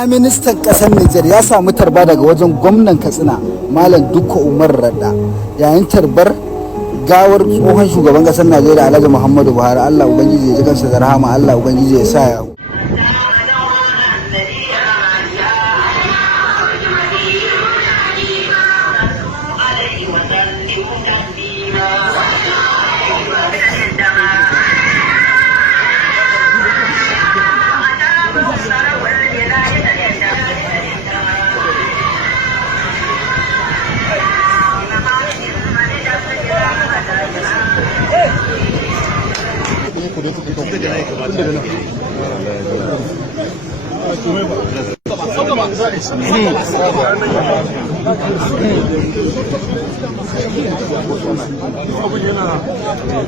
Firaministan ƙasar Nijar ya samu tarba daga wajen gwamnan Katsina Malam Dukko Umar Radda yayin tarbar gawar tsohon shugaban ƙasar Najeriya Alhaji Muhammadu Buhari. Allah ubangiji ya ji kansa da rahama, Allah ubangiji ya sa ya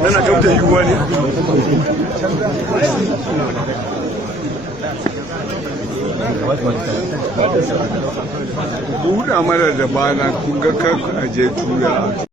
yana kyauta yiwuwa ne buɗa mana da bana kun ga kan aje tura